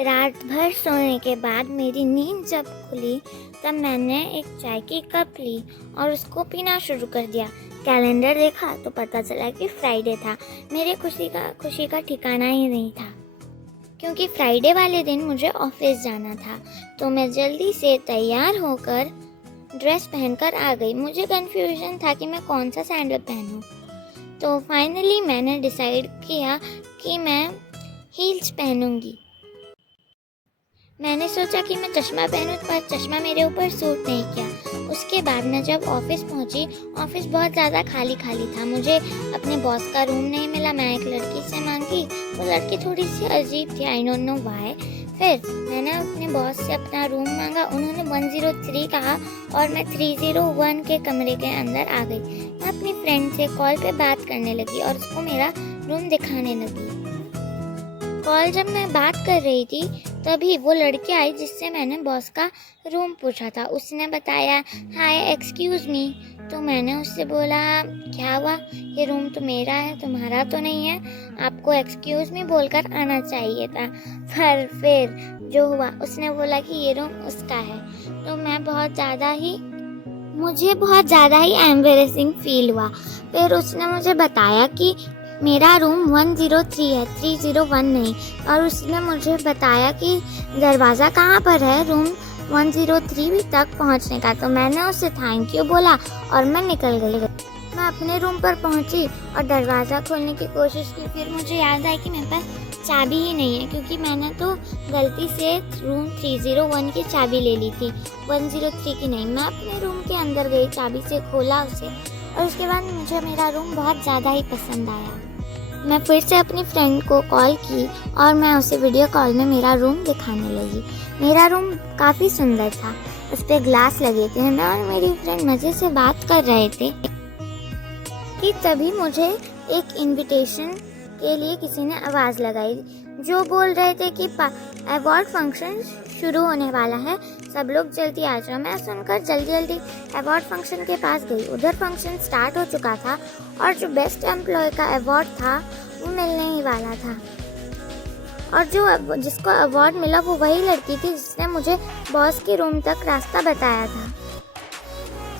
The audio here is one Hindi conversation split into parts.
रात भर सोने के बाद मेरी नींद जब खुली तब मैंने एक चाय की कप ली और उसको पीना शुरू कर दिया। कैलेंडर देखा तो पता चला कि फ्राइडे था। मेरे खुशी का ठिकाना ही नहीं था, क्योंकि फ्राइडे वाले दिन मुझे ऑफिस जाना था। तो मैं जल्दी से तैयार होकर ड्रेस पहनकर आ गई। मुझे कन्फ्यूजन था कि मैं कौन सा सैंडल पहनूं। तो फाइनली मैंने डिसाइड किया कि मैं हील्स पहनूंगी। मैंने सोचा कि मैं चश्मा पहनूं, पर चश्मा मेरे ऊपर सूट नहीं किया। उसके बाद मैं जब ऑफिस पहुंची, ऑफिस बहुत ज़्यादा खाली था। मुझे अपने बॉस का रूम नहीं मिला। मैं एक लड़की से मांगी, वो लड़की थोड़ी सी अजीब थी, आई डोंट नो व्हाई। फिर मैंने अपने बॉस से अपना रूम मांगा, उन्होंने 103 कहा और मैं 301 के कमरे के अंदर आ गई। मैं अपनी फ्रेंड से कॉल पे बात करने लगी और उसको मेरा रूम दिखाने लगी। कॉल जब मैं बात कर रही थी तभी वो लड़की आई जिससे मैंने बॉस का रूम पूछा था। उसने बताया, हाय एक्सक्यूज़ मी। तो मैंने उससे बोला, क्या हुआ, ये रूम तो मेरा है, तुम्हारा तो नहीं है, आपको एक्सक्यूज़ मी बोलकर आना चाहिए था। पर फिर जो हुआ, उसने बोला कि ये रूम उसका है। तो मुझे बहुत ज़्यादा ही एम्बैरेसिंग फील हुआ। फिर उसने मुझे बताया कि मेरा रूम 103 है, 301 नहीं। और उसने मुझे बताया कि दरवाज़ा कहाँ पर है रूम 103 तक पहुँचने का। तो मैंने उससे थैंक यू बोला और मैं निकल गई। मैं अपने रूम पर पहुँची और दरवाज़ा खोलने की कोशिश की। फिर मुझे याद आया कि मेरे पास चाबी ही नहीं है, क्योंकि मैंने तो गलती से रूम 301 की चाबी ले ली थी, 103 की नहीं। मैं अपने रूम के अंदर गई, चाबी से खोला उसे और उसके बाद मुझे मेरा रूम बहुत ज़्यादा ही पसंद आया। मैं फिर से अपनी फ्रेंड को कॉल की और मैं उसे वीडियो कॉल में मेरा रूम दिखाने लगी। मेरा रूम काफ़ी सुंदर था, उस पर ग्लास लगे थे। मैं और मेरी फ्रेंड मज़े से बात कर रहे थे कि तभी मुझे एक इनविटेशन के लिए किसी ने आवाज़ लगाई, जो बोल रहे थे कि अवार्ड फंक्शन शुरू होने वाला है, सब लोग जल्दी आ जाओ। मैं सुनकर जल्दी अवार्ड फंक्शन के पास गई। उधर फंक्शन स्टार्ट हो चुका था और जो बेस्ट एम्प्लॉय का अवार्ड था वो मिलने ही वाला था। और जिसको अवार्ड मिला वो वही लड़की थी जिसने मुझे बॉस के रूम तक रास्ता बताया था।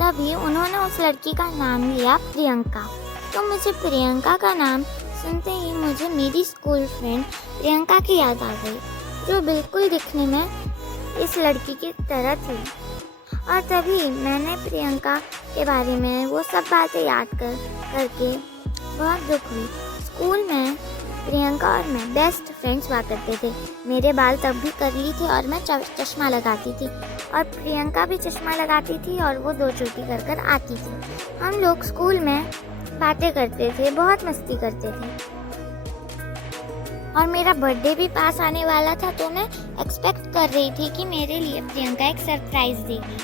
तभी उन्होंने उस लड़की का नाम लिया प्रियंका। तो मुझे प्रियंका का नाम सुनते ही मुझे मेरी स्कूल फ्रेंड प्रियंका की याद आ गई, जो बिल्कुल दिखने में इस लड़की की तरह थी। और तभी मैंने प्रियंका के बारे में वो सब बातें याद करके बहुत दुख हुई। स्कूल में प्रियंका और मैं बेस्ट फ्रेंड्स हुआ करते थे। मेरे बाल तब भी करली थे और मैं चश्मा लगाती थी, और प्रियंका भी चश्मा लगाती थी और वो 2 चोटी कर आती थी। हम लोग स्कूल में बातें करते थे, बहुत मस्ती करते थे। और मेरा बर्थडे भी पास आने वाला था, तो मैं एक्सपेक्ट कर रही थी कि मेरे लिए प्रियंका एक सरप्राइज देगी।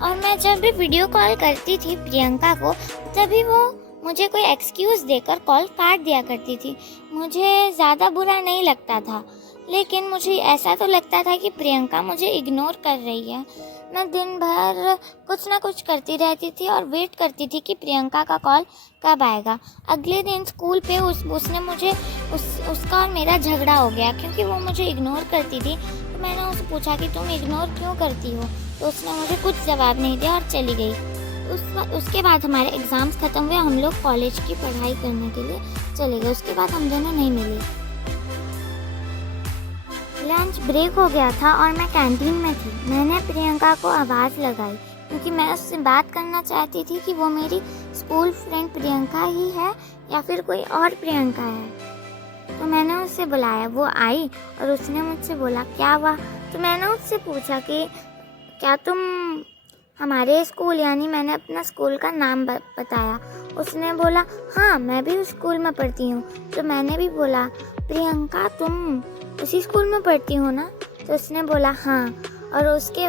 और मैं जब भी वीडियो कॉल करती थी प्रियंका को, तभी वो मुझे कोई एक्सक्यूज़ देकर कॉल काट दिया करती थी। मुझे ज़्यादा बुरा नहीं लगता था, लेकिन मुझे ऐसा तो लगता था कि प्रियंका मुझे इग्नोर कर रही है। मैं दिन भर कुछ ना कुछ करती रहती थी और वेट करती थी कि प्रियंका का कॉल कब आएगा। अगले दिन स्कूल पे उसने मुझे उसका और मेरा झगड़ा हो गया, क्योंकि वो मुझे इग्नोर करती थी। तो मैंने उससे पूछा कि तुम इग्नोर क्यों करती हो, तो उसने मुझे कुछ जवाब नहीं दिया और चली गई। उसके बाद हमारे एग्ज़ाम्स ख़त्म हुए, हम लोग कॉलेज की पढ़ाई करने के लिए चले गए। उसके बाद हम दोनों नहीं मिले। लंच ब्रेक हो गया था और मैं कैंटीन में थी। मैंने प्रियंका को आवाज़ लगाई, क्योंकि मैं उससे बात करना चाहती थी कि वो मेरी स्कूल फ्रेंड प्रियंका ही है या फिर कोई और प्रियंका है। तो मैंने उससे बुलाया, वो आई और उसने मुझसे बोला, क्या हुआ। तो मैंने उससे पूछा कि क्या तुम हमारे स्कूल, यानी मैंने अपना स्कूल का नाम बताया। उसने बोला, हाँ मैं भी उस स्कूल में पढ़ती हूँ। तो मैंने भी बोला, प्रियंका तुम उसी स्कूल में पढ़ती हो ना। तो उसने बोला हाँ। और उसके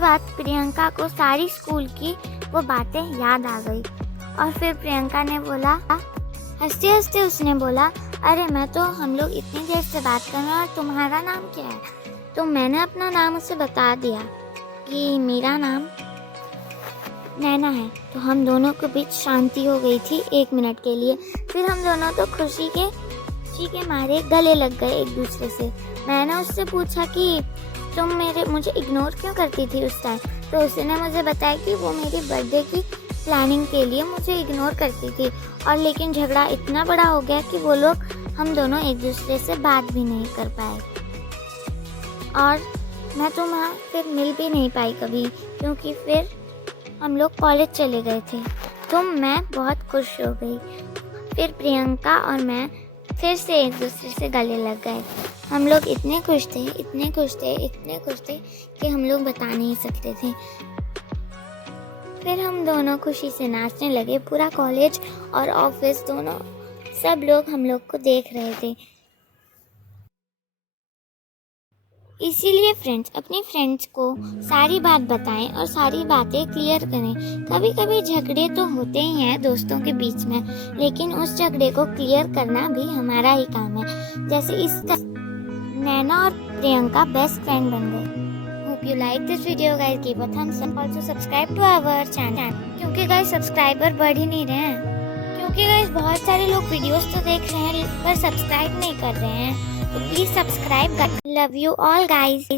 बाद प्रियंका को सारी स्कूल की वो बातें याद आ गई। और फिर प्रियंका ने बोला, हंसते हंसते उसने बोला, अरे हम लोग इतनी देर से बात कर रहे हैं और तुम्हारा नाम क्या है। तो मैंने अपना नाम उसे बता दिया कि मेरा नाम नैना है। तो हम दोनों के बीच शांति हो गई थी 1 मिनट के लिए। फिर हम दोनों तो खुशी के खुशी के मारे गले लग गए एक दूसरे से। मैंने उससे पूछा कि तुम मुझे इग्नोर क्यों करती थी उस टाइम, तो उसने मुझे बताया कि वो मेरी बर्थडे की प्लानिंग के लिए मुझे इग्नोर करती थी, और लेकिन झगड़ा इतना बड़ा हो गया कि वो लोग हम दोनों एक दूसरे से बात भी नहीं कर पाए, और मैं तो वहाँ फिर मिल भी नहीं पाई कभी, क्योंकि फिर हम लोग कॉलेज चले गए थे। तो मैं बहुत खुश हो गई। फिर प्रियंका और मैं फिर से एक दूसरे से गले लग गए। हम लोग इतने खुश थे, इतने खुश थे, इतने खुश थे कि हम लोग बता नहीं सकते थे। फिर हम दोनों खुशी से नाचने लगे। पूरा कॉलेज और ऑफिस दोनों सब लोग हम लोग को देख रहे थे। इसीलिए फ्रेंड्स, अपनी फ्रेंड्स को सारी बात बताएं और सारी बातें क्लियर करें। कभी कभी झगड़े तो होते ही हैं दोस्तों के बीच में, लेकिन उस झगड़े को क्लियर करना भी हमारा ही काम है। जैसे इस नैना और प्रियंका बेस्ट फ्रेंड बन गए। Hope you like this video guys, give a thumbs up, also subscribe to our channel, क्योंकि गाइस सब्सक्राइबर बढ़ ही नहीं रहे हैं। क्योंकि गाइस बहुत सारे लोग वीडियोस तो देख रहे हैं पर सब्सक्राइब नहीं कर रहे हैं, तो please subscribe. Love you all guys.